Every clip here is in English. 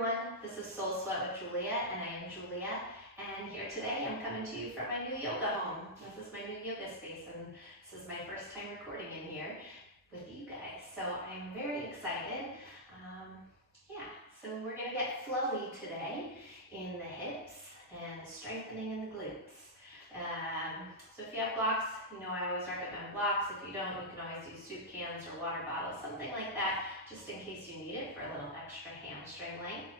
everyone, this is Soul Sweat with Julia, and I am Julia, and here today I'm coming to you from my new yoga home. This is my new yoga space, and this is my first time recording in here with you guys, so I'm very excited. So we're going to get flowy today in the hips and strengthening in the glutes. So if you have blocks, I always recommend blocks. If you don't, you can always use soup cans or water bottles, something like that, just in case you need it for a little extra hamstring length.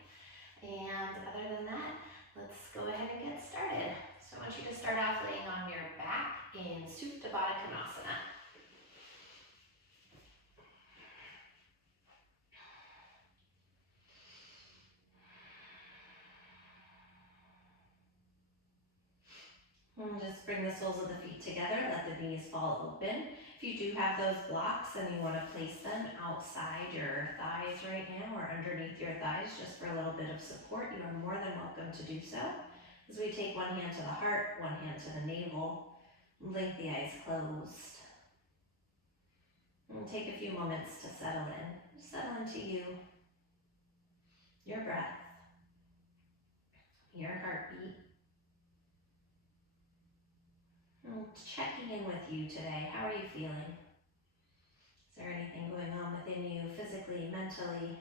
And other than that, let's go ahead and get started. So I want you to start off laying on your back in Supta Baddha Konasana. And just bring the soles of the feet together, let the knees fall open. If you do have those blocks and you want to place them outside your thighs right now or underneath your thighs just for a little bit of support, you are more than welcome to do so. As we take one hand to the heart, one hand to the navel, blink the eyes closed. And take a few moments to settle in. Settle into you, your breath, your heartbeat. Checking in with you today. How are you feeling? Is there anything going on within you physically, mentally?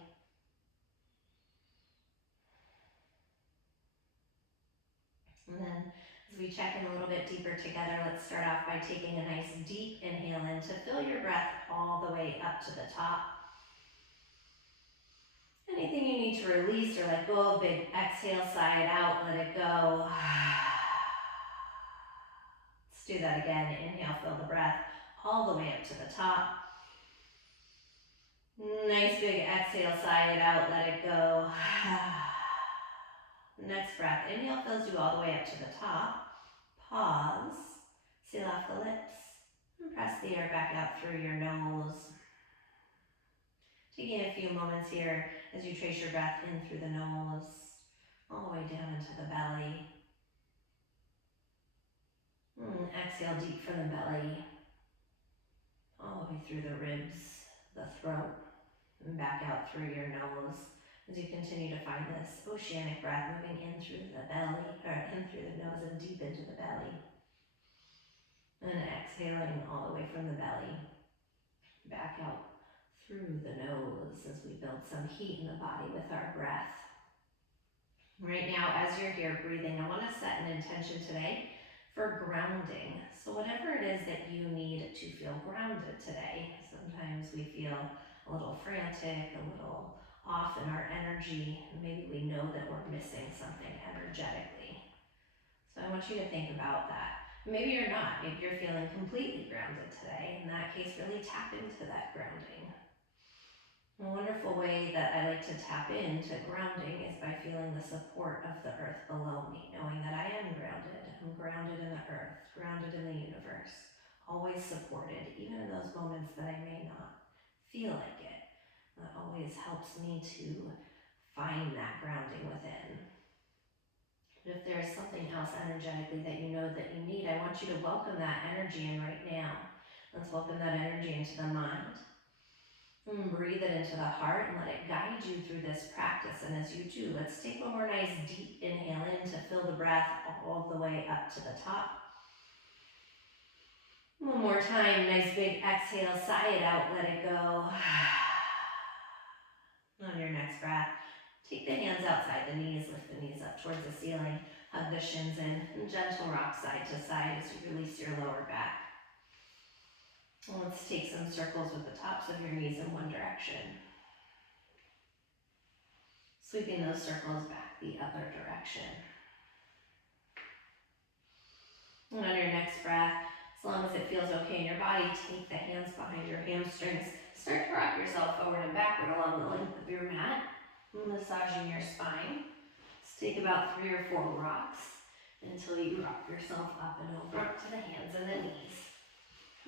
And then as we check in a little bit deeper together, let's start off by taking a nice deep inhale in to fill your breath all the way up to the top. Anything you need to release or let go of, big exhale, sigh it out, let it go. Do that again. Inhale, fill the breath all the way up to the top. Nice big exhale, sigh it out, let it go. Next breath, inhale fills you all the way up to the top. Pause, seal off the lips, and press the air back out through your nose. Taking a few moments here as you trace your breath in through the nose, all the way down into the belly. Exhale deep from the belly, all the way through the ribs, the throat, and back out through your nose as you continue to find this oceanic breath moving in through the belly, or in through the nose and deep into the belly. And exhaling all the way from the belly, back out through the nose as we build some heat in the body with our breath. Right now, as you're here breathing, I want to set an intention today for grounding. So whatever it is that you need to feel grounded today, sometimes we feel a little frantic, a little off in our energy, and maybe we know that we're missing something energetically. So I want you to think about that. Maybe you're not, maybe you're feeling completely grounded today. In that case, really tap into that grounding. A wonderful way that I like to tap into grounding is by feeling the support of the earth below me, knowing that I am grounded. I'm grounded in the earth, grounded in the universe, always supported, even in those moments that I may not feel like it. That always helps me to find that grounding within. But if there's something else energetically that you know that you need, I want you to welcome that energy in right now. Let's welcome that energy into the mind. And breathe it into the heart and let it guide you through this practice. And as you do, let's take one more nice deep inhale in to fill the breath all the way up to the top. One more time, nice big exhale, sigh it out, let it go. On your next breath, take the hands outside the knees, lift the knees up towards the ceiling, hug the shins in, and gentle rock side to side as you release your lower back. Let's take some circles with the tops of your knees in one direction. Sweeping those circles back the other direction. And on your next breath, as long as it feels okay in your body, take the hands behind your hamstrings. Start to rock yourself forward and backward along the length of your mat, massaging your spine. Let's take about 3 or 4 rocks until you rock yourself up and over to the hands and the knees.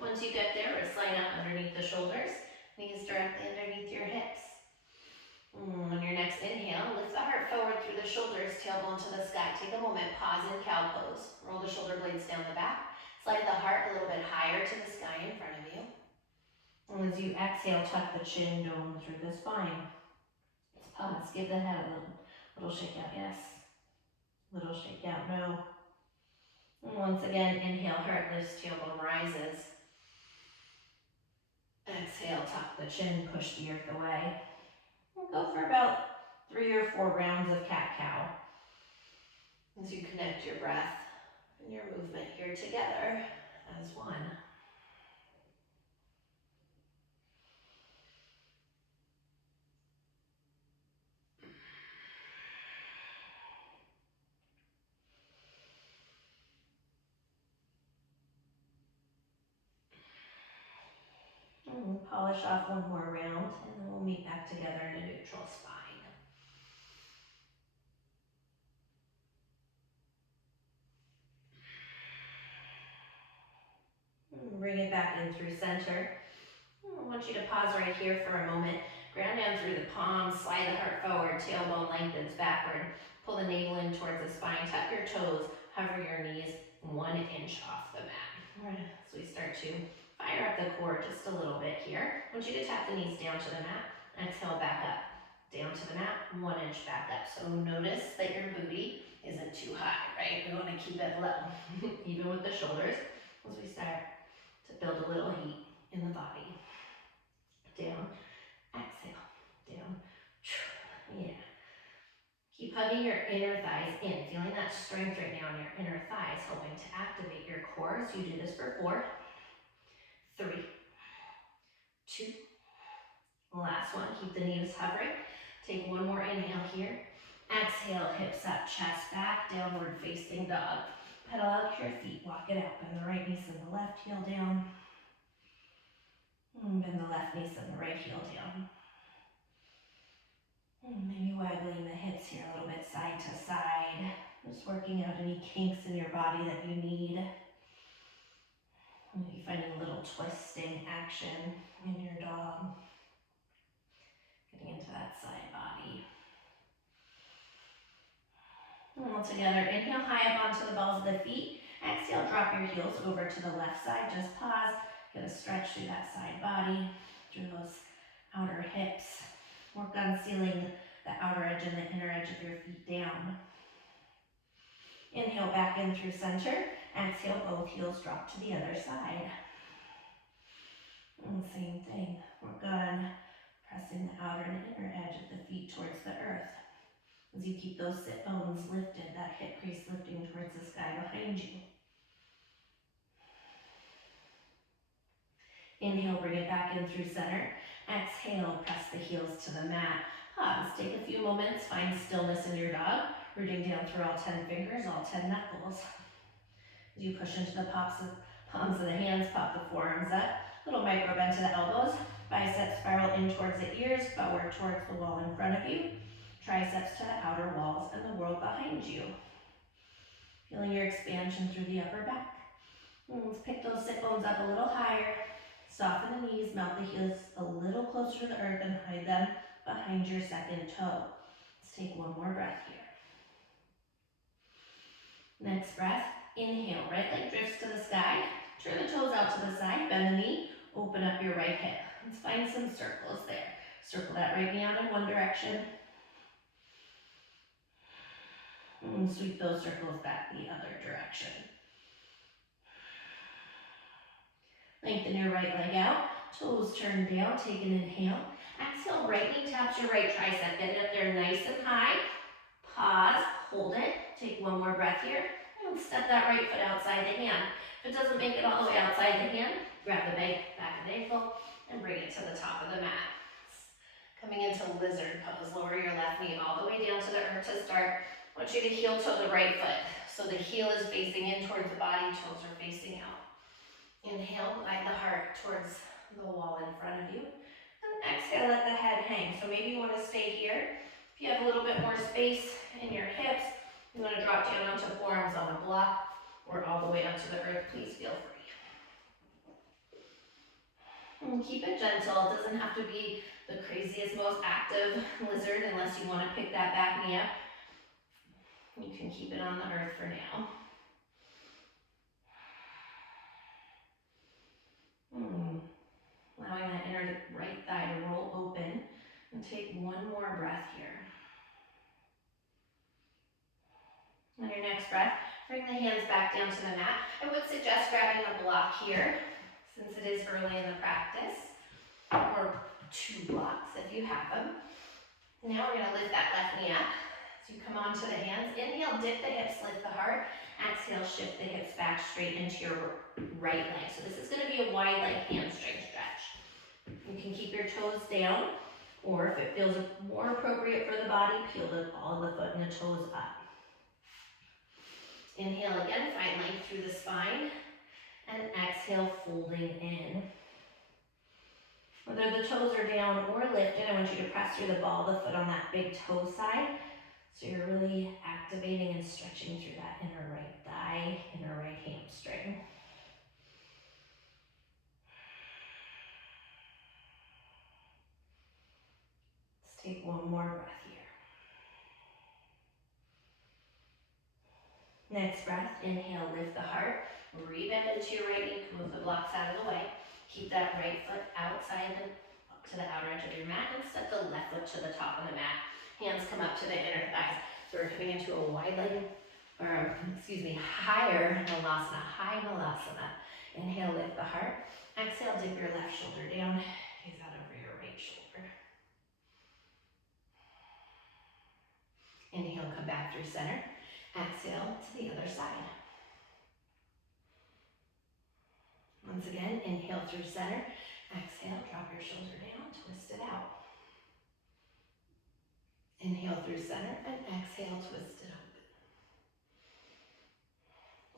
Once you get there, recline up underneath the shoulders, knees directly underneath your hips. On your next inhale, lift the heart forward through the shoulders, tailbone to the sky. Take a moment, pause in cow pose. Roll the shoulder blades down the back. Slide the heart a little bit higher to the sky in front of you. And as you exhale, tuck the chin dome through the spine. Let's Pause, give the head a little shake out, yes. Little shake out, no. And once again, inhale, heart lifts, tailbone rises. Exhale, tuck the chin, push the earth away. We'll go for about 3 or 4 rounds of cat-cow as you connect your breath and your movement here together as one. And we'll polish off one more round, and then we'll meet back together in a neutral spine. And bring it back in through center. I want you to pause right here for a moment. Ground down through the palms, slide the heart forward, tailbone lengthens backward. Pull the navel in towards the spine, tuck your toes, hover your knees 1 inch off the mat. So we start to fire up the core just a little bit here. I want you to tap the knees down to the mat. Exhale, back up. Down to the mat, 1 inch back up. So notice that your booty isn't too high, right? We want to keep it low, even with the shoulders, as we start to build a little heat in the body. Down, exhale, down, yeah. Keep hugging your inner thighs in, feeling that strength right now in your inner thighs, helping to activate your core. So you do this for 4, 3, 2, last one. Keep the knees hovering. Take one more inhale here. Exhale, hips up, chest back, downward facing dog. Pedal out your feet, walk it out. Bend the right knee, send the left heel down. Bend the left knee, send the right heel down. Maybe waggling the hips here a little bit side to side. Just working out any kinks in your body that you need. Maybe finding a little twisting action in your dog. Getting into that side body. And all together, inhale high up onto the balls of the feet. Exhale, drop your heels over to the left side. Just pause. Get a stretch through that side body, through those outer hips. Work on sealing the outer edge and the inner edge of your feet down. Inhale back in through center. Exhale, both heels drop to the other side. And same thing. Work on pressing the outer and inner edge of the feet towards the earth. As you keep those sit bones lifted, that hip crease lifting towards the sky behind you. Inhale, bring it back in through center. Exhale, press the heels to the mat. Pause, take a few moments, find stillness in your dog. Rooting down through all 10 fingers, all 10 knuckles. As you push into the palms of the hands, pop the forearms up. Little micro bend to the elbows. Biceps spiral in towards the ears, forward towards the wall in front of you. Triceps to the outer walls and the world behind you. Feeling your expansion through the upper back. Let's pick those sit bones up a little higher. Soften the knees, melt the heels a little closer to the earth and hide them behind your second toe. Let's take one more breath here. Next breath, inhale, right leg drifts to the sky. Turn the toes out to the side, bend the knee, open up your right hip. Let's find some circles there. Circle that right knee out in one direction. And sweep those circles back the other direction. Lengthen your right leg out, toes turn down, take an inhale. Exhale, right knee taps your right tricep, get it up there nice and high. Pause, hold it, take one more breath here, and step that right foot outside the hand. If it doesn't make it all the way outside the hand, grab the back of the ankle and bring it to the top of the mat. Coming into lizard pose, lower your left knee all the way down to the earth to start. I want you to heel toe the right foot. So the heel is facing in towards the body, toes are facing out. Inhale, glide the heart towards the wall in front of you. And exhale, let the head hang. So maybe you want to stay here. If you have a little bit more space in your hips, you want to drop down onto forearms on a block or all the way onto the earth, please feel free. And keep it gentle. It doesn't have to be the craziest, most active lizard unless you want to pick that back knee up. You can keep it on the earth for now. Allowing that inner right thigh to roll open and take one more breath here. Your next breath, bring the hands back down to the mat. I would suggest grabbing a block here, since it is early in the practice, or 2 blocks if you have them. Now we're gonna lift that left knee up. So you come onto the hands, inhale, dip the hips, lift the heart. Exhale, shift the hips back straight into your right leg. So this is gonna be a wide leg hamstring stretch. You can keep your toes down, or if it feels more appropriate for the body, peel the ball of the foot and the toes up. Inhale again, find length through the spine, and exhale, folding in. Whether the toes are down or lifted, I want you to press through the ball of the foot on that big toe side. So you're really activating and stretching through that inner right thigh, inner right hamstring. Let's take one more breath here. Next breath, inhale, lift the heart, rebend into your right knee, move the blocks out of the way. Keep that right foot outside and up to the outer edge of your mat, and step the left foot to the top of the mat. Hands come up to the inner thighs. So we're coming into a wide leg, higher malasana, high malasana. Inhale, lift the heart. Exhale, dip your left shoulder down, gaze out over your right shoulder. Inhale, come back through center. Exhale to the other side. Once again, inhale through center. Exhale, drop your shoulder down, twist it out. Inhale through center and exhale, twist it open.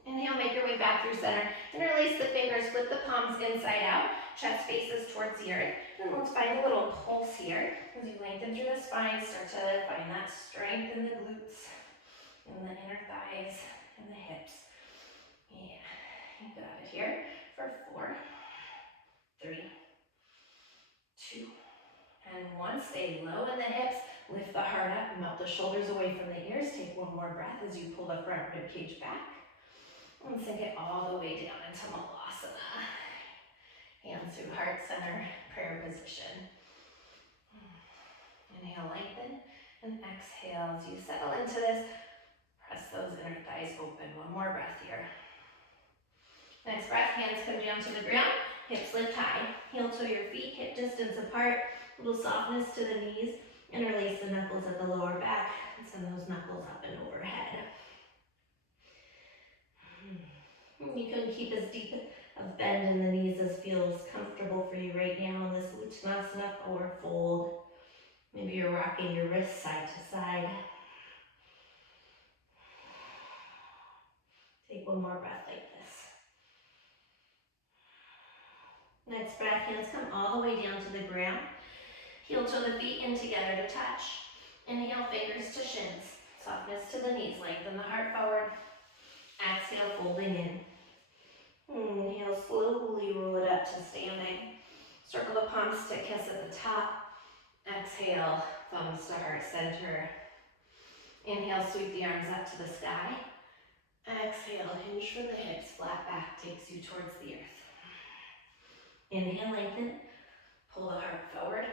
Inhale, make your way back through center. Interlace the fingers, flip the palms inside out, chest faces towards the earth. And let's find a little pulse here. As you lengthen through the spine, start to find that strength in the glutes, in the inner thighs, and the hips. Yeah, you got it here for 4, 3, 2, and 1. Stay low in the hips. Lift the heart up, melt the shoulders away from the ears. Take one more breath as you pull the front rib cage back. And sink it all the way down into malasana. Hands through heart center, prayer position. Inhale, lengthen, and exhale as you settle into this. Press those inner thighs open. One more breath here. Next breath, hands come down to the ground, hips lift high. Heel toe your feet, hip distance apart. A little softness to the knees. Interlace the knuckles at the lower back and send those knuckles up and overhead. You can keep as deep of bend in the knees as feels comfortable for you right now in this Uttanasana or fold. Maybe you're rocking your wrists side to side. Take one more breath like this. Next breath, hands come all the way down to the ground. Heel toe the feet in together to touch. Inhale, fingers to shins. Softness to the knees, lengthen the heart forward. Exhale, folding in. Inhale, slowly roll it up to standing. Circle the palms to kiss at the top. Exhale, thumbs to heart center. Inhale, sweep the arms up to the sky. Exhale, hinge from the hips, flat back takes you towards the earth. Inhale, lengthen, pull the heart forward.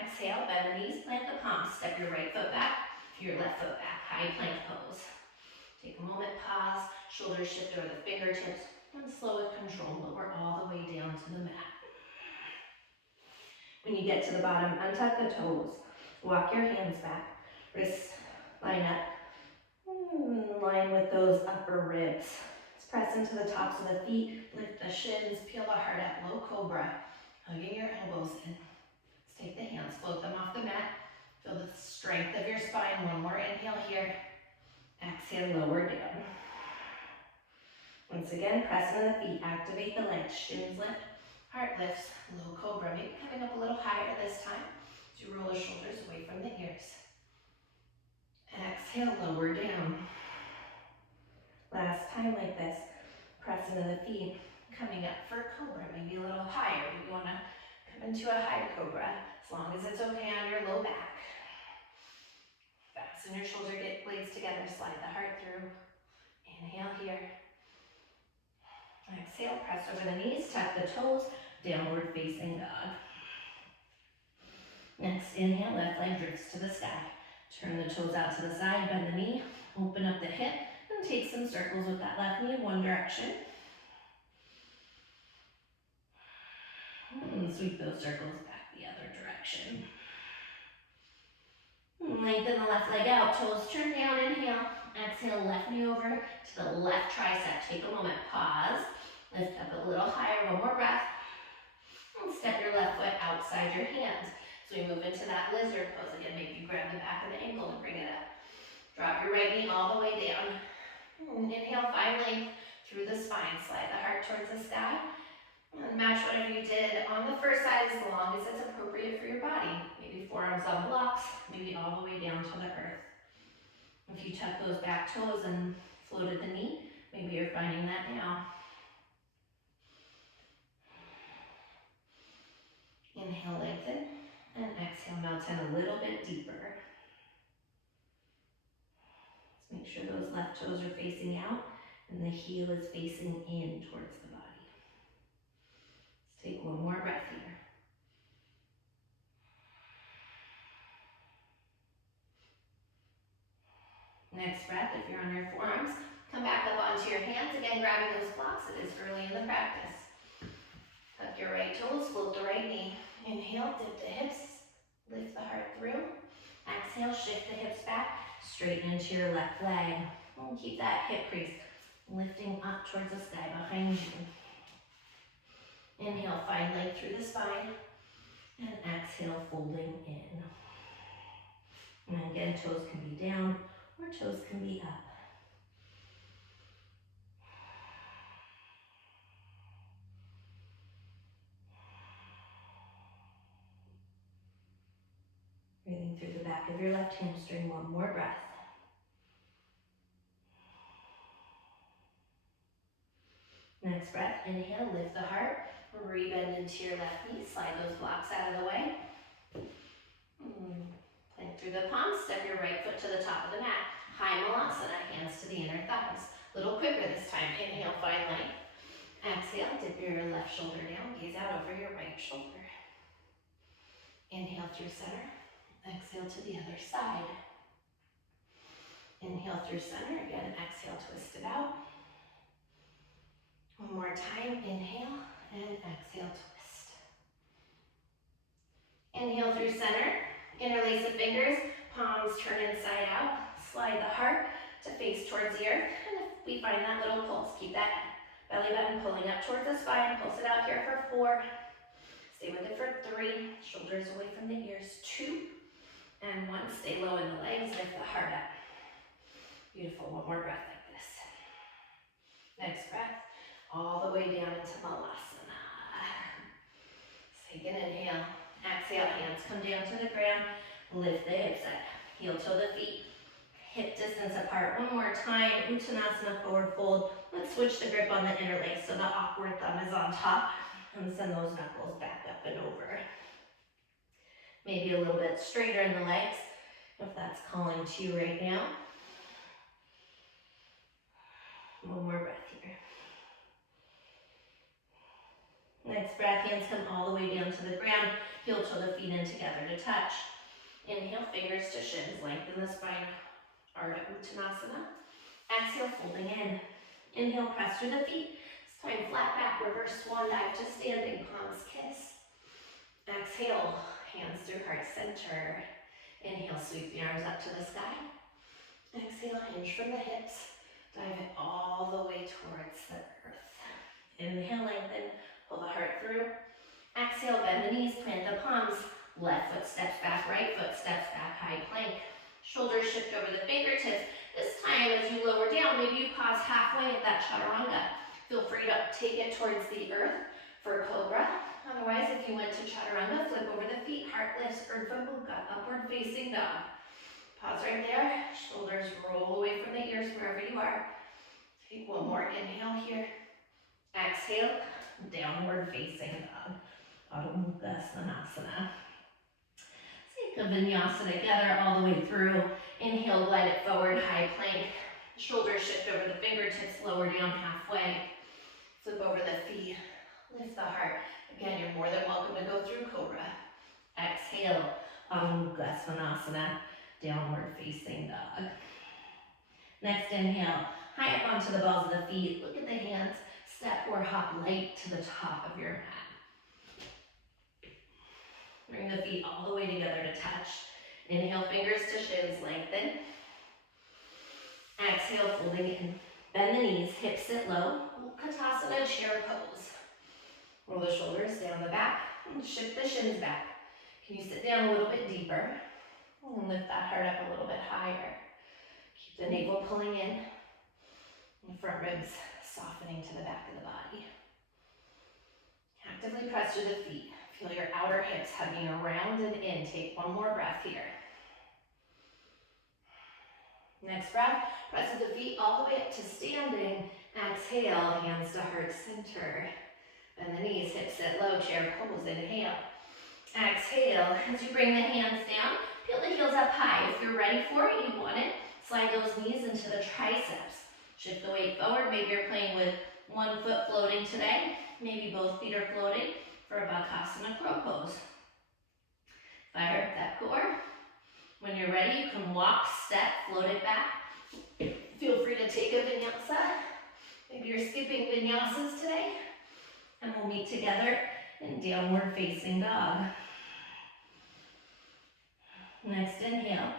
Exhale, bend the knees, plant the palms, step your right foot back, your left foot back, high plank pose. Take a moment, pause, shoulders shift over the fingertips, and slow with control, lower all the way down to the mat. When you get to the bottom, untuck the toes, walk your hands back, wrists line up, line with those upper ribs. Let's press into the tops of the feet, lift the shins, peel the heart up, low cobra, hugging your elbows in. Take the hands, float them off the mat. Feel the strength of your spine. One more inhale here. Exhale, lower down. Once again, press into the feet. Activate the legs. Shins lift, heart lifts, low cobra. Maybe coming up a little higher this time. As you roll the shoulders away from the ears. Exhale, lower down. Last time like this. Press into the feet. Coming up for cobra. Maybe a little higher. Maybe you want to come into a high cobra, as long as it's okay on your low back. Fasten your shoulder blades together, slide the heart through. Inhale here. Exhale, press over the knees, tuck the toes, downward facing dog. Next, inhale, left leg drifts to the sky. Turn the toes out to the side, bend the knee, open up the hip, And take some circles with that left knee in one direction. And sweep those circles back the other direction. Lengthen the left leg out, toes turn down, inhale. Exhale, left knee over to the left tricep. Take a moment, pause. Lift up a little higher, one more breath. And step your left foot outside your hands. So we move into that lizard pose. Again, maybe you grab the back of the ankle to bring it up. Drop your right knee all the way down. Inhale, find length through the spine. Slide the heart towards the sky. And match whatever you did on the first side as long as it's appropriate for your body. Maybe forearms on blocks, maybe all the way down to the earth. If you tuck those back toes and floated the knee, maybe you're finding that now. Inhale, lengthen, and exhale, melt in a little bit deeper. Let's make sure those left toes are facing out and the heel is facing in towards the body. Let's take one more breath here. Next breath, if you're on your forearms, come back up onto your hands. Again, grabbing those blocks. It is early in the practice. Tuck your right toes, float the right knee. Inhale, dip the hips, lift the heart through. Exhale, shift the hips back, straighten into your left leg. And keep that hip crease lifting up towards the sky behind you. Inhale, find length through the spine. And exhale, folding in. And again, toes can be down or toes can be up. Breathing through the back of your left hamstring, one more breath. Next breath, inhale, lift the heart, rebend into your left knee, slide those blocks out of the way. Plank through the palms, step your right foot to the top of the mat. High malasana, hands to the inner thighs. A little quicker this time, inhale, find length. Exhale, dip your left shoulder down, gaze out over your right shoulder. Inhale through center. Exhale to the other side. Inhale through center. Again, exhale, twist it out. One more time. Inhale and exhale, twist. Inhale through center. Interlace the fingers. Palms turn inside out. Slide the heart to face towards the earth. And if we find that little pulse, keep that belly button pulling up towards the spine. Pulse it out here for 4. Stay with it for 3. Shoulders away from the ears. 2. And 1, stay low in the legs, lift the heart up. Beautiful, one more breath like this. Next breath, all the way down into malasana. Take an inhale, exhale, hands come down to the ground, lift the hips up, heel toe the feet, hip distance apart. One more time, Uttanasana, forward fold. Let's switch the grip on the inner leg so the awkward thumb is on top, and send those knuckles back up and over. Maybe a little bit straighter in the legs, if that's calling to you right now. One more breath here. Next breath, hands come all the way down to the ground. Heel toe the feet in together to touch. Inhale, fingers to shins, lengthen the spine, Ardha Uttanasana. Exhale, folding in. Inhale, press through the feet. This time, flat back, reverse swan dive to standing, palms kiss. Exhale, hands through heart center. Inhale, sweep the arms up to the sky. Exhale, hinge from the hips. Dive it all the way towards the earth. Inhale, lengthen, pull the heart through. Exhale, bend the knees, plant the palms. Left foot steps back, right foot steps back, high plank. Shoulders shift over the fingertips. This time, as you lower down, maybe you pause halfway at that chaturanga. Feel free to take it towards the earth for cobra. Otherwise, if you went to chaturanga, flip over the feet, heart lifts, urdhva mukha, upward facing dog. Pause right there, shoulders roll away from the ears wherever you are. Take one more inhale here. Exhale, downward facing dog. Adho Mukha Svanasana. Take a vinyasa together all the way through. Inhale, glide it forward, high plank. Shoulders shift over the fingertips, lower down halfway. Flip over the feet, lift the heart. Again, you're more than welcome to go through cobra. Exhale, Adho Mukha Svanasana, downward facing dog. Next inhale, high up onto the balls of the feet. Look at the hands. Step or hop light to the top of your mat. Bring the feet all the way together to touch. Inhale, fingers to shins, lengthen. Exhale, folding in. Bend the knees, hips sit low. Utkatasana, chair pose. Roll the shoulders down the back and shift the shins back. Can you sit down a little bit deeper and lift that heart up a little bit higher? Keep the navel pulling in and the front ribs softening to the back of the body. Actively press through the feet. Feel your outer hips hugging around and in. Take one more breath here. Next breath, press with the feet all the way up to standing. Exhale, hands to heart center. Bend the knees, hips sit low, chair pose. Inhale. Exhale, as you bring the hands down, peel the heels up high. If you're ready for it, you want it, slide those knees into the triceps. Shift the weight forward. Maybe you're playing with one foot floating today. Maybe both feet are floating for a Bakasana crow pose. Fire up that core. When you're ready, you can walk, step, float it back. Feel free to take a vinyasa. Maybe you're skipping vinyasas today. And we'll meet together in downward facing dog. Next inhale.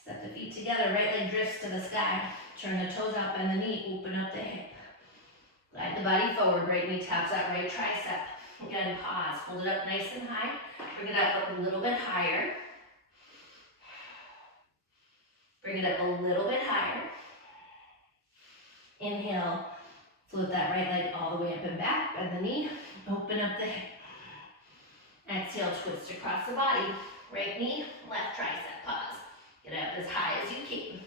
Step the feet together, right leg drifts to the sky. Turn the toes out, bend the knee, open up the hip. Glide the body forward, right knee taps that right tricep. Again, pause, hold it up nice and high. Bring it up a little bit higher. Bring it up a little bit higher. Inhale, float that right leg all the way up and back. Bend the knee, open up the hip. Exhale, twist across the body. Right knee, left tricep, pause. Get it up as high as you can.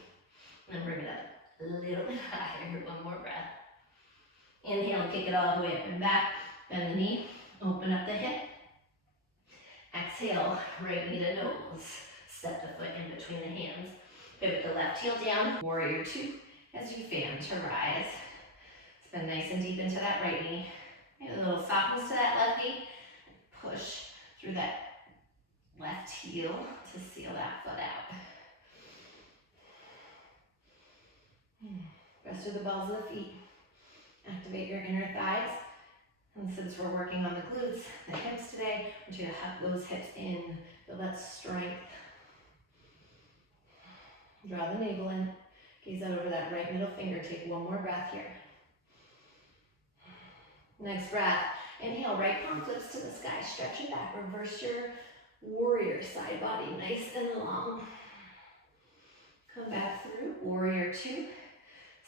And bring it up a little bit higher. One more breath. Inhale, kick it all the way up and back. Bend the knee, open up the hip. Exhale, right knee to nose. Step the foot in between the hands. Pivot the left heel down. Warrior two as you fan to rise. Spin nice and deep into that right knee. Maybe a little softness to that left knee. Push through that left heel to seal that foot out. Rest of the balls of the feet. Activate your inner thighs. And since we're working on the glutes, the hips today, I want you to hug those hips in. Feel that strength. Draw the navel in. Gaze out over that right middle finger. Take one more breath here. Next breath. Inhale, right palm flips to the sky. Stretch it back. Reverse your warrior side body. Nice and long. Come back through. Warrior two.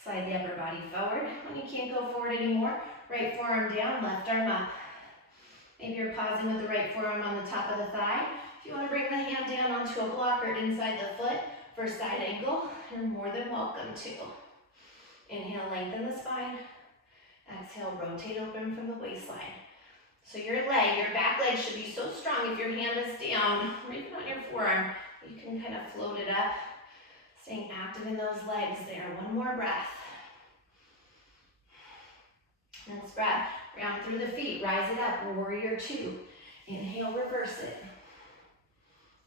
Slide the upper body forward. When you can't go forward anymore, right forearm down, left arm up. Maybe you're pausing with the right forearm on the top of the thigh. If you want to bring the hand down onto a block or inside the foot for side angle, you're more than welcome to. Inhale, lengthen the spine. Exhale, rotate open from the waistline. So your leg, your back leg should be so strong if your hand is down, or even on your forearm, you can kind of float it up. Staying active in those legs there. One more breath. Next breath. Round through the feet. Rise it up. Warrior two. Inhale, reverse it.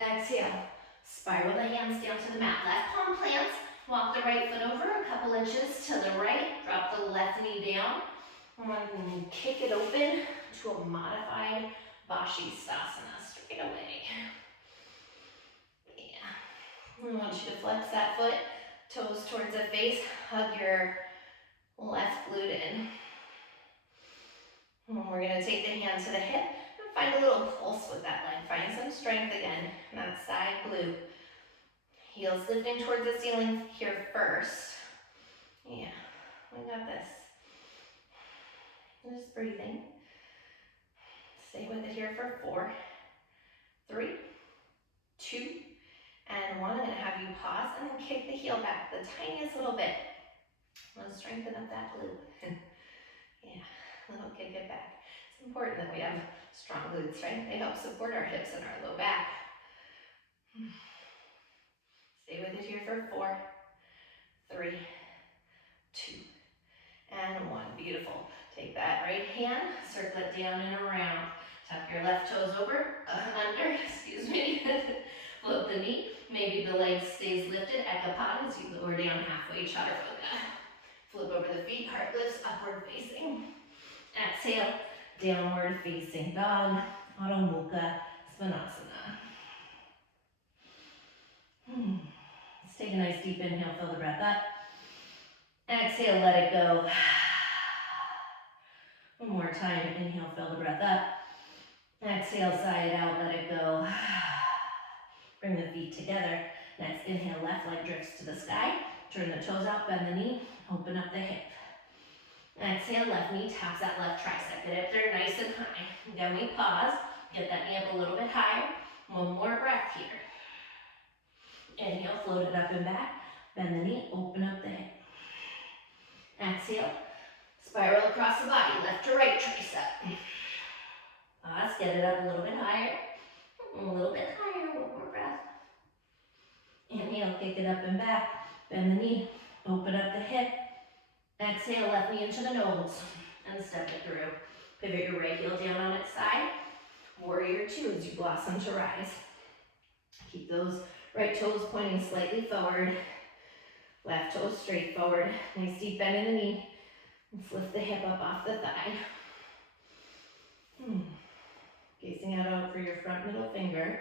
Exhale. Spiral the hands down to the mat. Left palm plants. Walk the right foot over a couple inches to the right. Drop the left knee down. And kick it open to a modified Vashisthasana. Straight away. I want you to flex that foot, toes towards the face, hug your left glute in. And we're going to take the hand to the hip and find a little pulse with that leg. Find some strength again in that side glute. Heels lifting towards the ceiling here first. Yeah, we got this. Just breathing. Stay with it here for 4, 3, 2, and 1. I'm going to have you pause and then kick the heel back the tiniest little bit. I'm going to strengthen up that glute. Yeah, a little kick it back. It's important that we have strong glutes, right? They help support our hips and our low back. Stay with it here for 4, 3, 2, and 1. Beautiful. Take that right hand, circle it down and around. Tuck your left toes over, under, float the knee. Maybe the leg stays lifted, Ekapada, as you lower down halfway, Chaturanga. Flip over the feet, heart lifts, upward facing. Exhale, downward facing dog, Adho Mukha Svanasana. Let's take a nice deep inhale, fill the breath up. Exhale, let it go. One more time, inhale, fill the breath up. Exhale, sigh it out, let it go. Bring the feet together. Next, inhale, left leg drifts to the sky. Turn the toes out, bend the knee, open up the hip. Exhale, left knee taps that left tricep. Get up there nice and high. Then we pause, get that knee up a little bit higher. One more breath here. Inhale, float it up and back. Bend the knee, open up the hip. Exhale, spiral across the body, left to right tricep. Pause, get it up a little bit higher. A little bit higher, one more breath. Inhale, kick it up and back. Bend the knee, open up the hip. Exhale, left knee into the nose and step it through. Pivot your right heel down on its side. Warrior two as you blossom to rise. Keep those right toes pointing slightly forward. Left toe straight forward. Nice deep bend in the knee. Let's lift the hip up off the thigh. Gazing out over your front middle finger.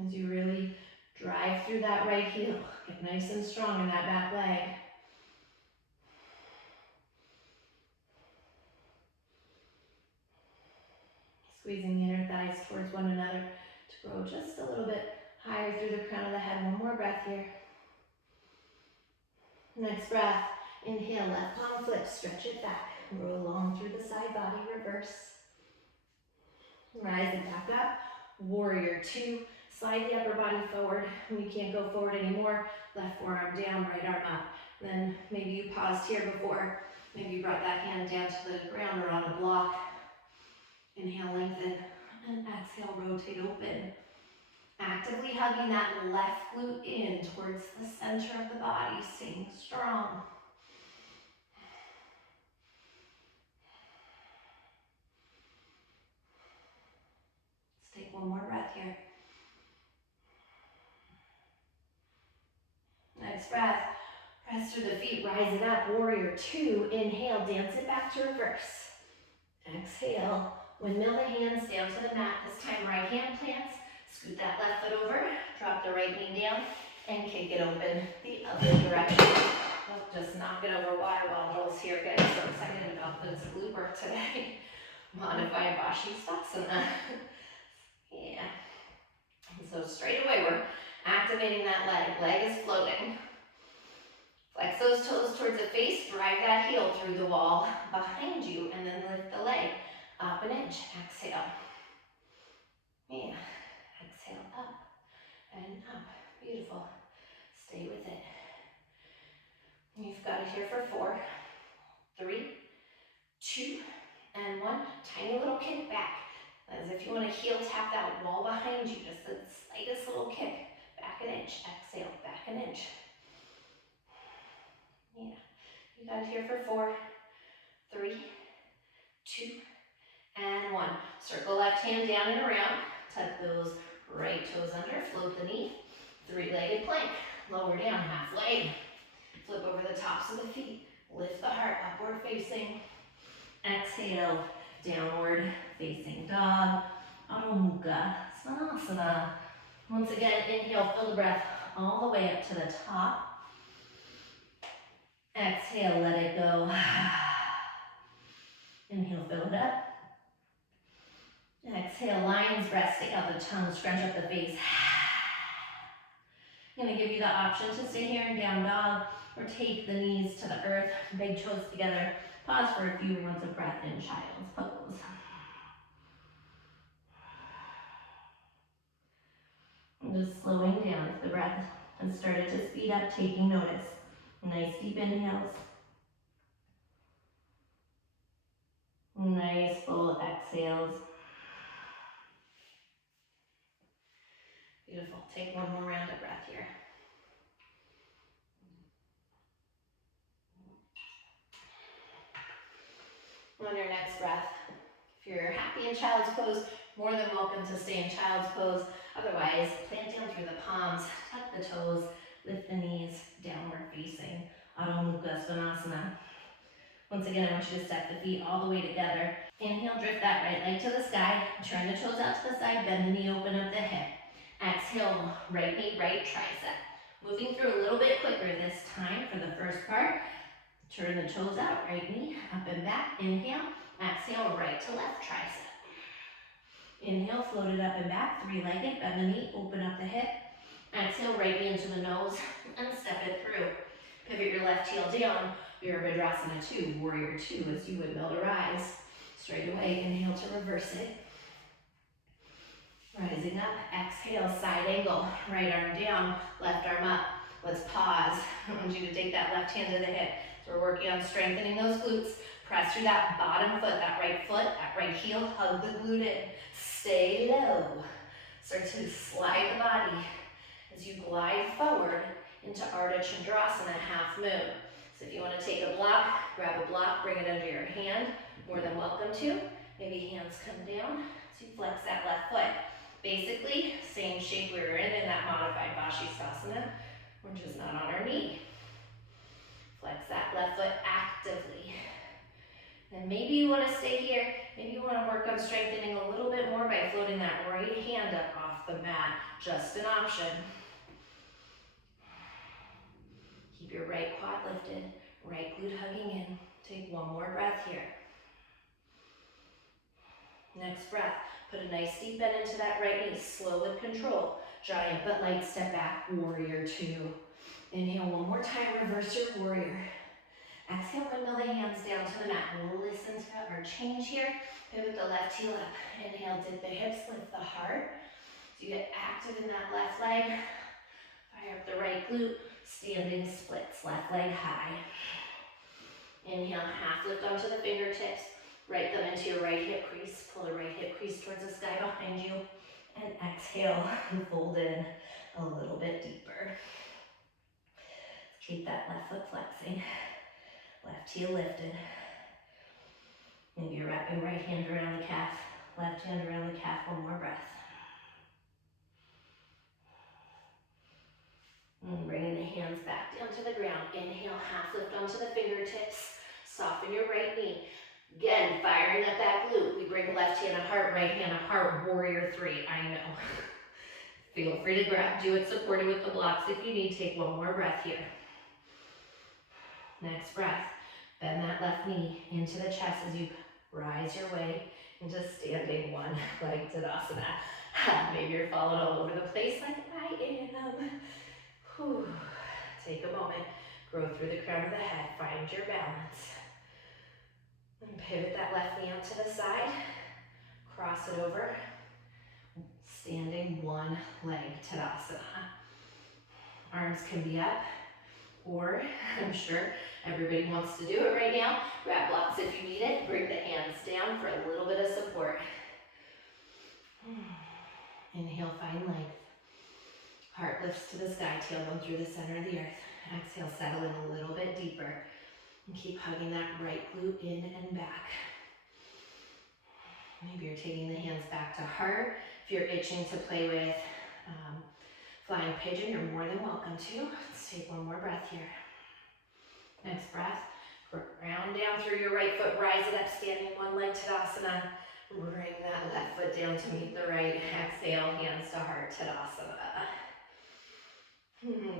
As you really drive through that right heel. Get nice and strong in that back leg. Squeezing the inner thighs towards one another to grow just a little bit higher through the crown of the head. One more breath here. Next breath, inhale, left palm flip, stretch it back. Roll long through the side body, reverse. Rise it back up. Warrior two, slide the upper body forward. When you can't go forward anymore, left forearm down, right arm up. Then maybe you paused here before. Maybe you brought that hand down to the ground or on a block. Inhale, lengthen, and exhale, rotate open. Actively hugging that left glute in towards the center of the body, staying strong. Let's take one more breath here. Next breath, press through the feet, rise it up, warrior two. Inhale, dance it back to reverse. Exhale, windmill the hands down to the mat. This time right hand plants. Scoot that left foot over, drop the right knee down, and kick it open the other direction. Oh, just knock it over water bottles here, guys. So excited about this glute work today. Modified Vashisthasana. Yeah. So straight away, we're activating that leg. Leg is floating. Flex those toes towards the face, drive that heel through the wall behind you, and then lift the leg up an inch. Exhale. Yeah. Exhale up and up. Beautiful. Stay with it. You've got it here for 4, 3, 2, and 1. Tiny little kick back. As if you want to heel tap that wall behind you. Just the slightest little kick. Back an inch. Exhale. Back an inch. Yeah. You got it here for 4, 3, 2, and 1. Circle left hand down and around. Tuck those right toes under. Float the knee. Three-legged plank. Lower down halfway. Flip over the tops of the feet. Lift the heart upward facing. Exhale. Downward facing dog. Adho Mukha Svanasana. Once again, inhale, fill the breath all the way up to the top. Exhale, let it go. Inhale, fill it up. Exhale, lion's breath, stick out the tongue, scrunch up the face. I'm going to give you the option to stay here in down dog or take the knees to the earth, big toes together. Pause for a few rounds of breath in child's pose. And just slowing down if the breath has started to speed up, taking notice. Nice deep inhales. Nice full exhales. Beautiful. Take one more round of breath here. On your next breath, if you're happy in child's pose, more than welcome to stay in child's pose. Otherwise, plant down through the palms, tuck the toes, lift the knees, downward facing. Adho Mukha Svanasana. Once again, I want you to step the feet all the way together. Inhale, drift that right leg to the sky. Turn the toes out to the side, bend the knee, open up the hip. Exhale, right knee, right tricep. Moving through a little bit quicker this time for the first part. Turn the toes out, right knee, up and back. Inhale, exhale, right to left tricep. Inhale, float it up and back, three-legged, bend the knee, open up the hip. Exhale, right knee into the nose and step it through. Pivot your left heel down, Virabhadrasana 2, Warrior 2, as you would build a rise. Straight away, inhale to reverse it. Rising up, exhale, side angle, right arm down, left arm up. Let's pause. I want you to take that left hand to the hip. So we're working on strengthening those glutes. Press through that bottom foot, that right heel, hug the glute in. Stay low. Start to slide the body as you glide forward into Ardha Chandrasana, half moon. So if you want to take a block, grab a block, bring it under your hand. More than welcome to. Maybe hands come down as you flex that left foot. Basically, same shape we were in that modified Vashisthasana. We're just not on our knee. Flex that left foot actively. And maybe you want to stay here. Maybe you want to work on strengthening a little bit more by floating that right hand up off the mat. Just an option. Keep your right quad lifted, right glute hugging in. Take one more breath here. Next breath, put a nice deep bend into that right knee, slow with control. Giant but light step back, Warrior 2. Inhale one more time, reverse your warrior. Exhale, windmill the hands down to the mat. We'll listen to our change here. Pivot the left heel up. Inhale, dip the hips, lift the heart. So you get active in that left leg. Fire up the right glute. Standing splits, left leg high. Inhale, half lift onto the fingertips. Right thumb into your right hip crease. Pull the right hip crease towards the sky behind you. And exhale, fold in a little bit deeper. Keep that left foot flexing. Left heel lifted. Maybe you're wrapping right hand around the calf. Left hand around the calf. One more breath. And bringing the hands back down to the ground. Inhale, half lift onto the fingertips. Soften your right knee. Again, firing up that glute. We bring left hand to heart, right hand to heart. Warrior 3, I know. Feel free to grab, do it supported with the blocks if you need. Take one more breath here. Next breath. Bend that left knee into the chest as you rise your way into standing one leg Tadasana. Maybe you're falling all over the place like I am. Whew. Take a moment. Grow through the crown of the head. Find your balance. And pivot that left knee out to the side. Cross it over. Standing one leg Tadasana. Arms can be up, or I'm sure everybody wants to do it right now. Grab blocks if you need it. Bring the hands down for a little bit of support. Inhale, find length. Heart lifts to the sky, tailbone through the center of the earth. Exhale, settle in a little bit deeper. And keep hugging that right glute in and back. Maybe you're taking the hands back to heart. If you're itching to play with flying pigeon, you're more than welcome to. Let's take one more breath here. Next breath, ground down through your right foot, rise it up, standing one leg Tadasana. Bring that left foot down to meet the right. Exhale, hands to heart, Tadasana.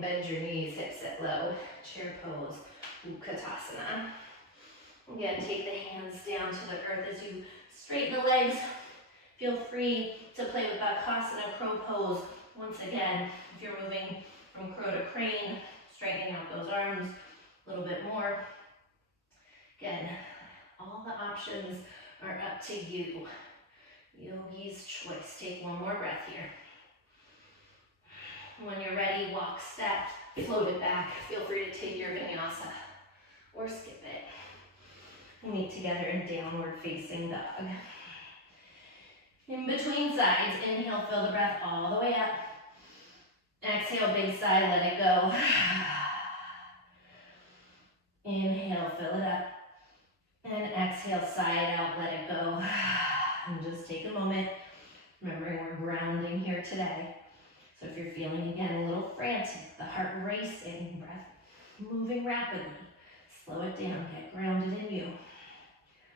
Bend your knees, hips sit low, chair pose, Utkatasana. Again, take the hands down to the earth as you straighten the legs. Feel free to play with Bakasana, crow pose. Once again, if you're moving from crow to crane, straightening out those arms a little bit more. Again, all the options are up to you. Yogi's choice. Take one more breath here. When you're ready, walk, step, float it back. Feel free to take your vinyasa or skip it. Meet together in downward facing dog. In between sides, inhale, fill the breath all the way up. Exhale, big sigh, let it go. Inhale, fill it up. And exhale, sigh it out, let it go. And just take a moment, remembering we're grounding here today. So if you're feeling, again, a little frantic, the heart racing, breath moving rapidly. Slow it down, get grounded in you.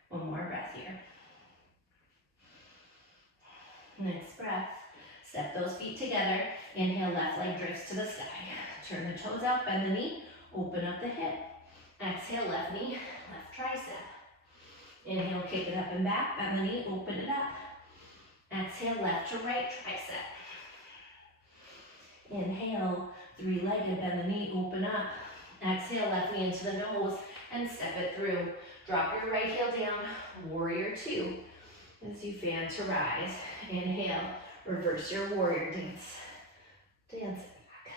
One more breath here. Next breath, step those feet together. Inhale, left leg drifts to the sky. Turn the toes out, bend the knee, open up the hip. Exhale, left knee, left tricep. Inhale, kick it up and back, bend the knee, open it up. Exhale, left to right tricep. Inhale, three-legged, bend the knee, open up. Exhale, left knee into the nose and step it through. Drop your right heel down, warrior two. As you fan to rise, inhale, reverse your warrior dance. Dance it back.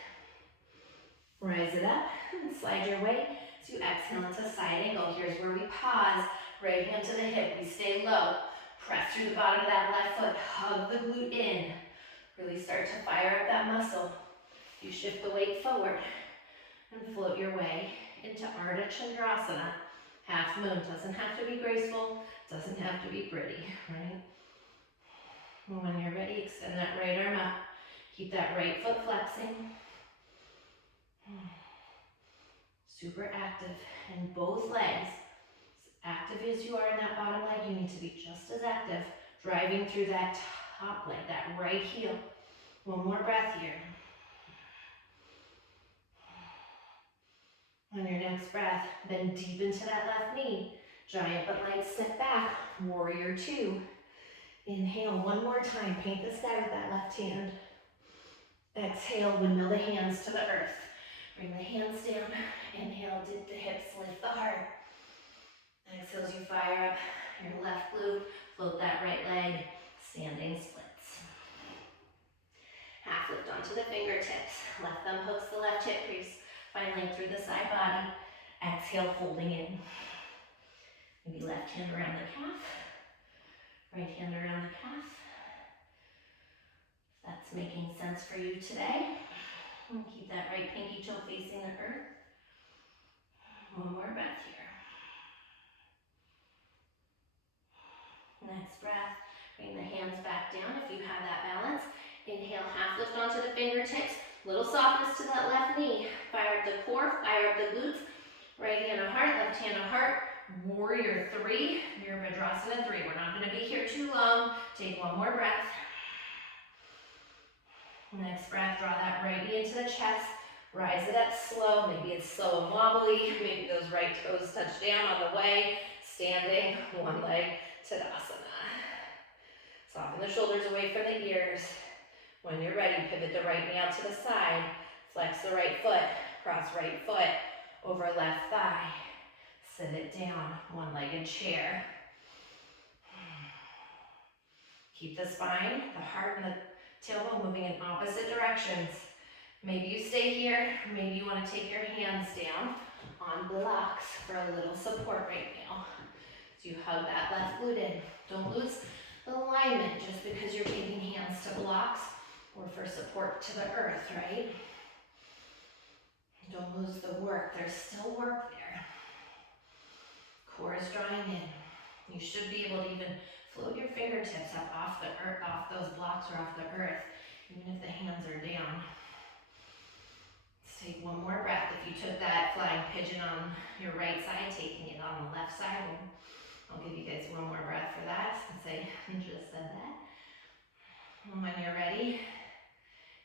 Rise it up and slide your weight. As you exhale into side angle, here's where we pause. Right hand to the hip, we stay low. Press through the bottom of that left foot, hug the glute in. Really start to fire up that muscle. You shift the weight forward and float your way into Ardha Chandrasana. Half moon, doesn't have to be graceful, doesn't have to be pretty, right? And when you're ready, extend that right arm up. Keep that right foot flexing. Super active in both legs. As active as you are in that bottom leg, you need to be just as active, driving through that top leg, that right heel. One more breath here. On your next breath, bend deep into that left knee. Giant but light step back, warrior two. Inhale one more time, paint the sky with that left hand. Exhale, windmill the hands to the earth. Bring the hands down. Inhale, dip the hips, lift the heart. Exhale as you fire up your left glute, float that right leg, standing splits. Half lift onto the fingertips. Left thumb hooks the left hip crease. Find length through the side body. Exhale, folding in. Maybe left hand around the calf. Right hand around the calf. If that's making sense for you today. And keep that right pinky toe facing the earth. One more breath here. Next breath, bring the hands back down if you have that balance. Inhale, half lift onto the fingertips. Little softness to that left knee. Fire up the core, fire up the glutes. Right hand to heart, left hand to heart. Warrior three, Virabhadrasana three. We're not going to be here too long. Take one more breath. Next breath, draw that right knee into the chest. Rise it up slow. Maybe it's slow and wobbly. Maybe those right toes touch down on the way. Standing, one leg, Tadasana. Soften the shoulders away from the ears. When you're ready, pivot the right knee out to the side. Flex the right foot, cross right foot over left thigh. Sit it down, one-legged chair. Keep the spine, the heart, and the tailbone moving in opposite directions. Maybe you stay here, maybe you want to take your hands down on blocks for a little support right now. So you hug that left glute in. Don't lose the alignment just because you're taking hands to blocks or for support to the earth, right? Don't lose the work. There's still work there. Core is drawing in. You should be able to even float your fingertips up off the earth, off those blocks or off the earth, even if the hands are down. Let's take one more breath. If you took that flying pigeon on your right side, taking it on the left side, I'll give you guys one more breath for that since I just said that. And when you're ready,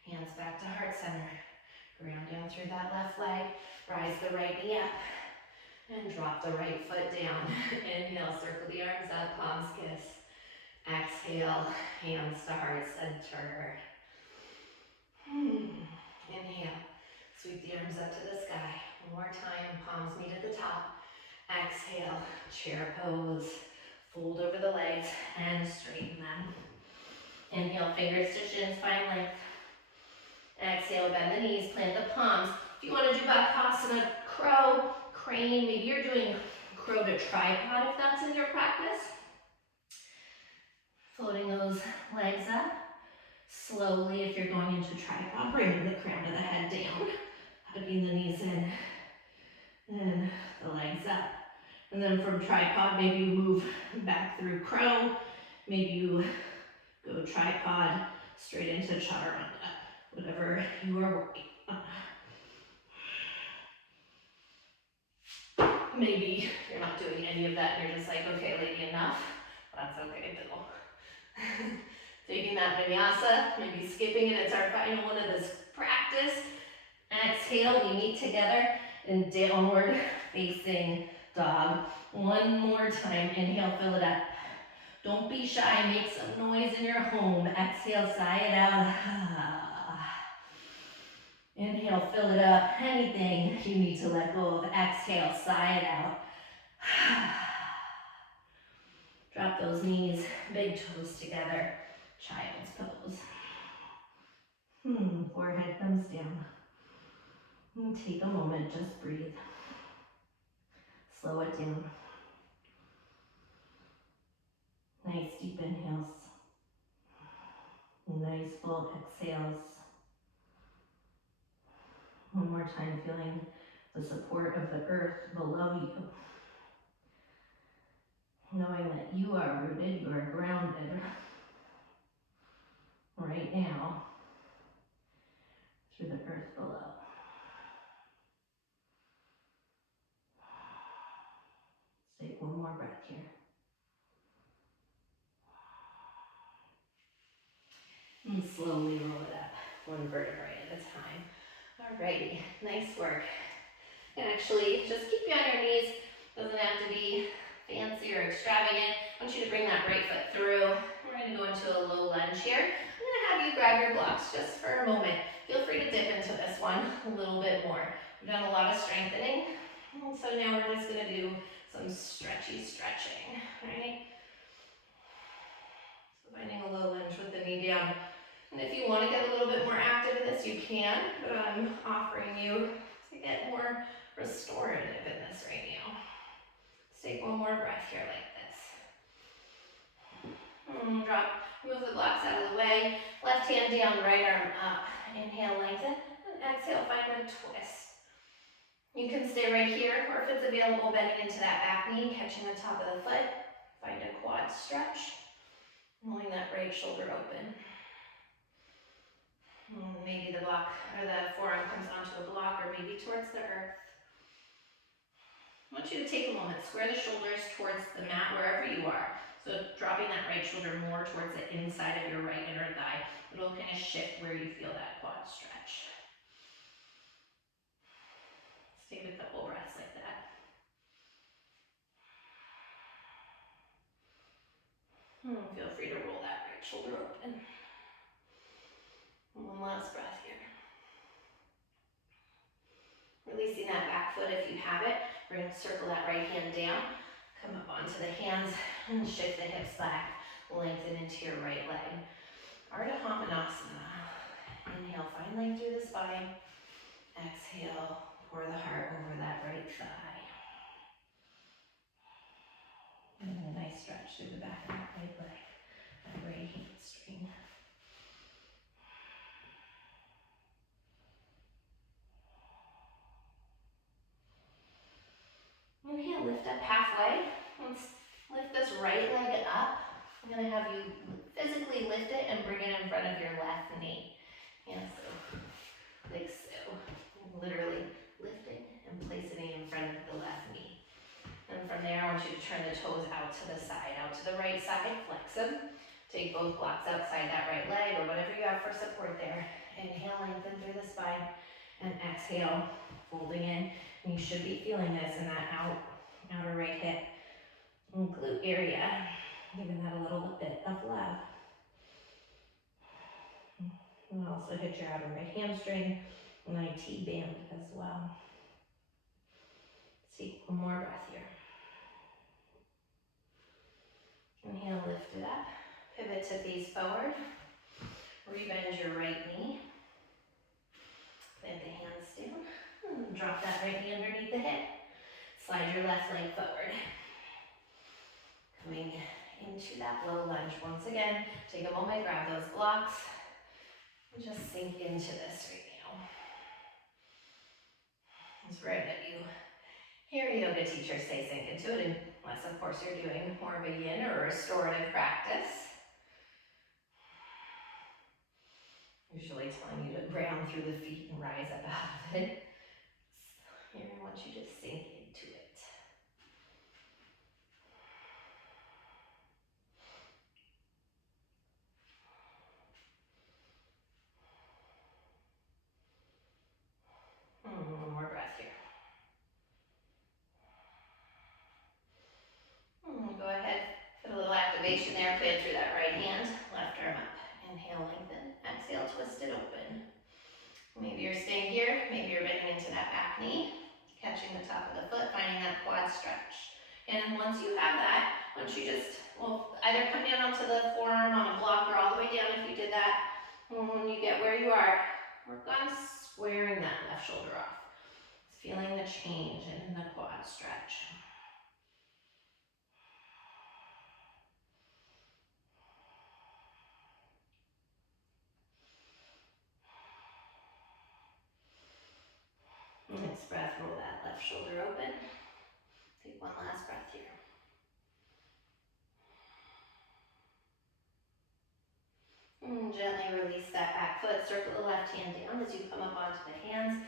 hands back to heart center. Ground down through that left leg. Rise the right knee up. And drop the right foot down. Inhale, circle the arms up, palms kiss. Exhale, hands to heart center. Inhale, sweep the arms up to the sky. One more time, palms meet at the top. Exhale, chair pose. Fold over the legs and straighten them. Inhale, fingers to shins, find length. Exhale, bend the knees, plant the palms. If you want to do Bakasana, crow, crane, maybe you're doing crow to tripod if that's in your practice. Floating those legs up. Slowly, if you're going into tripod, bringing the crown of the head down. Hugging the knees in. And the legs up. And then from tripod, maybe you move back through crow. Maybe you go tripod straight into chaturanga. Whatever you are working on. Maybe you're not doing any of that and you're just like, okay, lady, enough. That's okay too. Taking that vinyasa, maybe skipping it. It's our final one of this practice. Exhale, we meet together in downward facing dog. One more time, inhale, fill it up. Don't be shy, make some noise in your home. Exhale, sigh it out. Inhale, fill it up. Anything you need to let go of. Exhale, sigh it out. Drop those knees, big toes together. Child's pose. Forehead comes down. And take a moment, just breathe. Slow it down. Nice deep inhales. Nice full exhales. One more time, feeling the support of the earth below you. Knowing that you are rooted, you are grounded right now through the earth below. Let's take one more breath here. And slowly roll it up, one vertebrae at a time. Alrighty, nice work. And actually, just keep you on your knees. Doesn't have to be fancy or extravagant. I want you to bring that right foot through. We're going to go into a low lunge here. I'm going to have you grab your blocks just for a moment. Feel free to dip into this one a little bit more. We've done a lot of strengthening. And so now we're just going to do some stretchy stretching, right? So finding a low lunge with the knee down. And if you want to get a little bit more active in this, you can, but I'm offering you to get more restorative in this right now. Let's take one more breath here like this. Drop, move the blocks out of the way. Left hand down, right arm up. Inhale, lengthen, and exhale, find a twist. You can stay right here, or if it's available, bending into that back knee, catching the top of the foot. Find a quad stretch, rolling that right shoulder open. Maybe the block or the forearm comes onto a block or maybe towards the earth. I want you to take a moment, square the shoulders towards the mat wherever you are. So dropping that right shoulder more towards the inside of your right inner thigh. It'll kind of shift where you feel that quad stretch. Let's take a couple breaths like that. Feel free to roll that right shoulder open. One last breath here. Releasing that back foot if you have it. We're going to circle that right hand down. Come up onto the hands and shift the hips back. Lengthen into your right leg. Ardha Hamanasana. Inhale, find length through the spine. Exhale, pour the heart over that right thigh. And a nice stretch through the back of that right leg, that right hamstring. Inhale, lift up halfway. Let's lift this right leg up. I'm going to have you physically lift it and bring it in front of your left knee. Yeah, so like so. Literally lifting and placing it in front of the left knee. And from there, I want you to turn the toes out to the side, out to the right side, flex them. Take both blocks outside that right leg or whatever you have for support there. Inhale, lengthen through the spine, and exhale, folding in. And you should be feeling this in that outer right hip and glute area, giving that a little bit of love. And also hit your outer right hamstring and IT band as well. Let's take one more breath here. Inhale, lift it up. Pivot to face forward. Rebend your right knee. Plant the hands down. And drop that right knee underneath the hip. Slide your left leg forward. Coming into that low lunge once again. Take a moment, grab those blocks. And just sink into this right now. It's rare that you hear a yoga teacher say sink into it, unless of course you're doing more of a yin or a restorative practice. Usually telling you to ground through the feet and rise up out of it. Here I want you to sink into it. elongation there, plant through that right hand, left arm up. Inhale, lengthen. Exhale, twist it open. Maybe you're staying here, maybe you're bending into that back knee, catching the top of the foot, finding that quad stretch. And once you have that, once you just, well, either come down onto the forearm on a block or all the way down if you did that. When you get where you are, work on squaring that left shoulder off. Feeling the change in the quad stretch. Next breath, roll that left shoulder open. Take one last breath here. And gently release that back foot. Circle the left hand down as you come up onto the hands.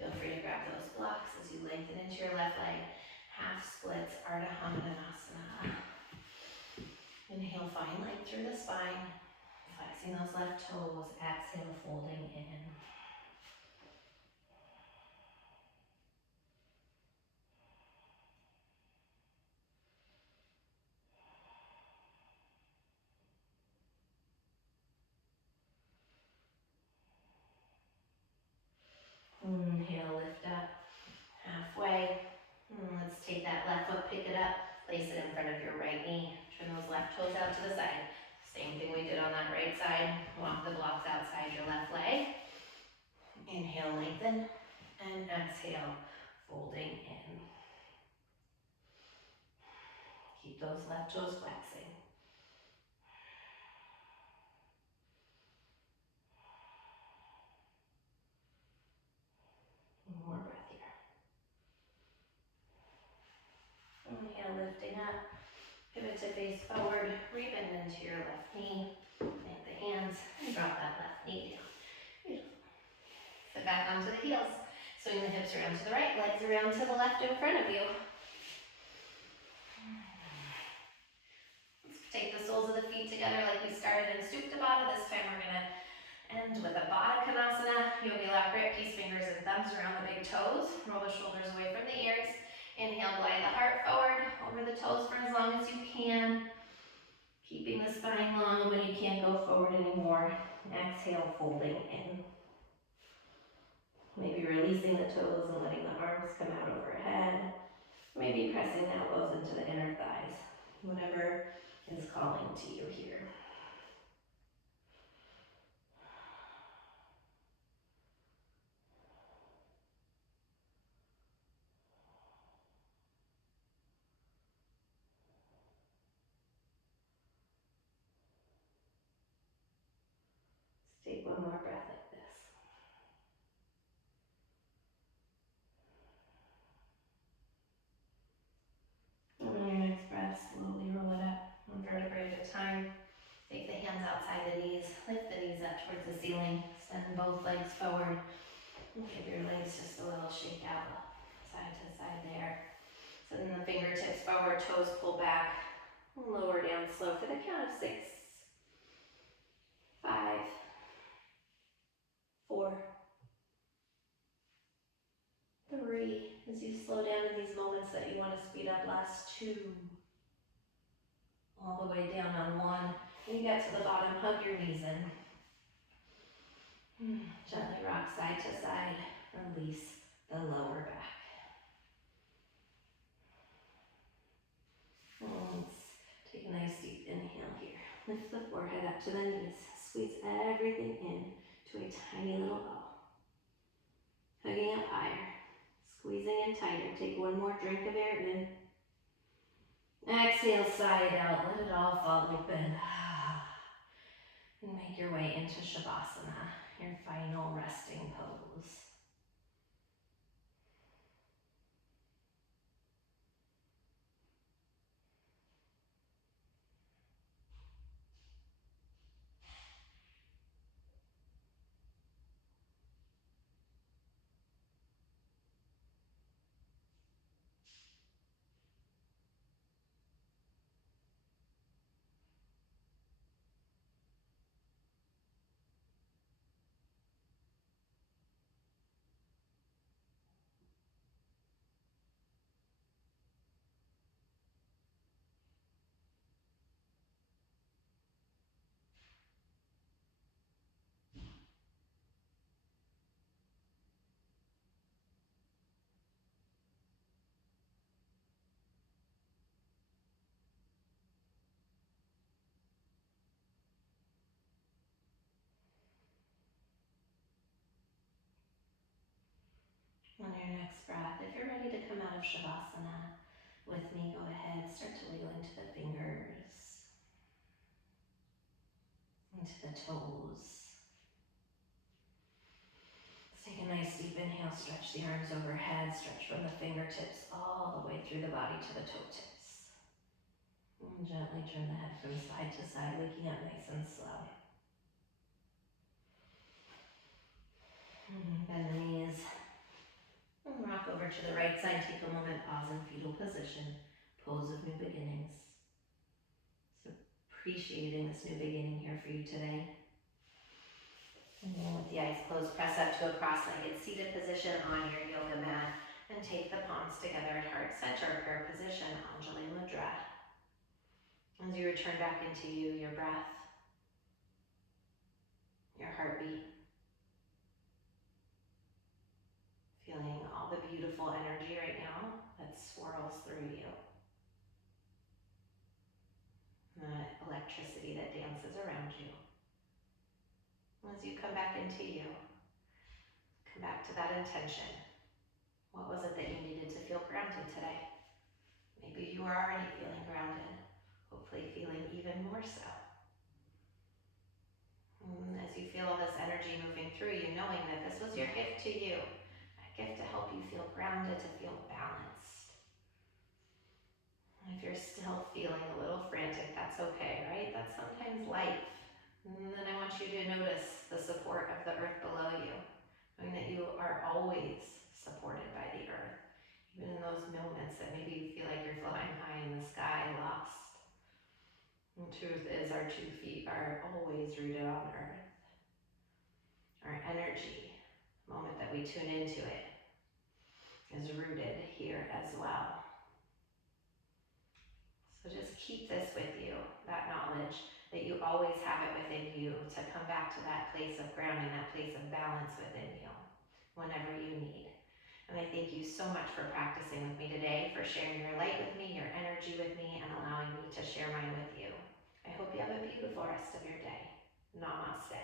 Feel free to grab those blocks as you lengthen into your left leg. Half splits, Ardha Hanumanasana. Inhale, find length through the spine. Flexing those left toes. Exhale, folding in. Inhale, lift up. Halfway. Let's take that left foot, pick it up, place it in front of your right knee. Turn those left toes out to the side. Same thing we did on that right side. Walk the blocks outside your left leg. Inhale, lengthen, and exhale, folding in. Keep those left toes flexing. One more breath here. Inhale, lifting up. Pivot to face forward. Rebend into your left knee. Plant the hands and drop that left knee down. Beautiful. Sit back onto the heels. Swing the hips around to the right, legs around to the left in front of you. Let's take the soles of the feet together like we started in Supta Baddha. This time we're going to end with a Baddha Konasana. Yogi lap grip, peace fingers and thumbs around the big toes. Roll the shoulders away from the ears. Inhale, glide the heart forward over the toes for as long as you can. Keeping the spine long when you can't go forward anymore. Exhale, folding in. Maybe releasing the toes and letting the arms come out overhead. Maybe pressing the elbows into the inner thighs. Whatever is calling to you here. Let's take one more breath like this. And on your next breath, slowly roll it up, one vertebrae at a time. Take the hands outside the knees, lift the knees up towards the ceiling, extend both legs forward. Give your legs just a little shake out, side to side there. Send the fingertips forward, toes pull back, lower down slow for the count of 6, 5, 4, 3. As you slow down in these moments that you want to speed up, last 2. All the way down on 1. When you get to the bottom, hug your knees in. Gently rock side to side. Release the lower back. Let's take a nice deep inhale here. Lift the forehead up to the knees. Squeeze everything in to a tiny little ball. Hugging up higher. Squeezing in tighter. Take one more drink of air in. Exhale, side out. Let it all fall open. And make your way into Shavasana, your final resting pose. you're ready to come out of Shavasana with me, go ahead, start to wiggle into the fingers, into the toes. Let's take a nice deep inhale, stretch the arms overhead, stretch from the fingertips all the way through the body to the toe tips. And gently turn the head from side to side, waking up nice and slow. Bend the knees. And rock over to the right side. Take a moment, pause in fetal position. Pose of new beginnings. So appreciating this new beginning here for you today. And then with the eyes closed, press up to a cross-legged seated position on your yoga mat. And take the palms together at heart center, prayer position, Anjali Mudra. As you return back into you, your breath, your heartbeat. Feeling all the beautiful energy right now that swirls through you. The electricity that dances around you. As you come back into you, come back to that intention. What was it that you needed to feel grounded today? Maybe you were already feeling grounded, hopefully feeling even more so. As you feel all this energy moving through you, knowing that this was your gift to you, a gift to help you feel grounded, to feel balanced. If you're still feeling a little frantic, that's okay, right? That's sometimes life. And then I want you to notice the support of the earth below you, knowing that you are always supported by the earth, even in those moments that maybe you feel like you're flying high in the sky, lost. And the truth is, our 2 feet are always rooted on earth. Our energy, the moment that we tune into it, is rooted here as well. So just keep this with you, that knowledge that you always have it within you to come back to that place of grounding, that place of balance within you, whenever you need. And I thank you so much for practicing with me today, for sharing your light with me, your energy with me, and allowing me to share mine with you. I hope you have a beautiful rest of your day. Namaste.